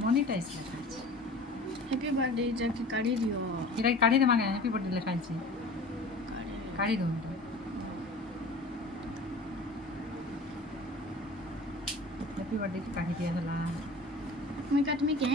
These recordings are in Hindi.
मोनिटाइज लिखाइछ हैप्पी बर्थडे जाके काढी दियो इरा काढी दे मागे हैप्पी बर्थडे लिखाइछ काढी दो हैप्पी बर्थडे की काढी दिया हला मैं काट में के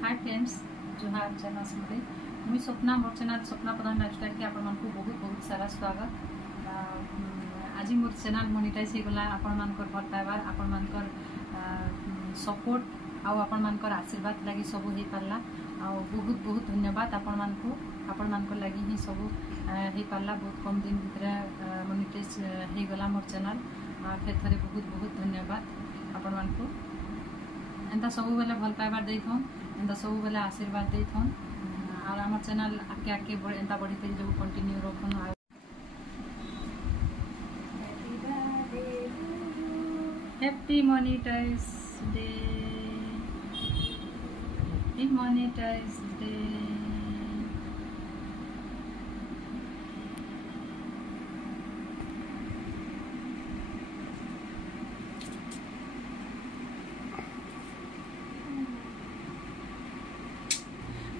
हाय फ्रेंड्स जोहार चैनल से मुई स्वप्ना मोर चैनल स्वप्ना प्रधान लाइफस्टाइल के आपण मानकु बहुत बहुत सारा स्वागत आज मोर चैनल मोनेटाइज हो गला आपण मानकर भल पाइबार आपण मानकर सपोर्ट आउ आपण मानकर आशीर्वाद लागि सब हे पाला आ बहुत बहुत धन्यवाद आपण मानकर लागि ही सब हे पाला बहुत कम दिन भीतर मोनेटाइज हे गला मोर चैनल फिर थरे बहुत बहुत धन्यवाद आपण मानकु एंता सब बेले भल पाइबार देथों एंता सब बेले आशीर्वाद देथों और आम चैनल आगे आगे एंता बढ़ी जो कंटिन्यू रखन happy monetise day happy monetise day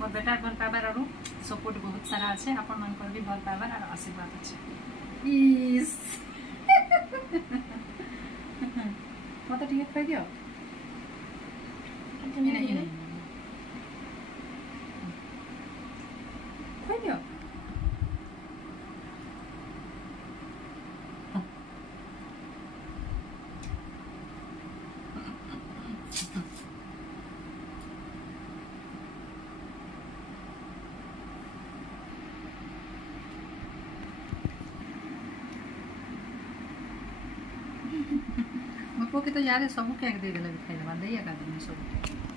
मोर बेटा भल पाइबार और सपोर्ट बहुत सारा अच्छे आपण मानकर भी भल पाइबार और आशीर्वाद अच्छे इस मत ठीक खाई दियो खाई दियो मको के तो यार सब केक दे देला खाइबा दैया का दिन सब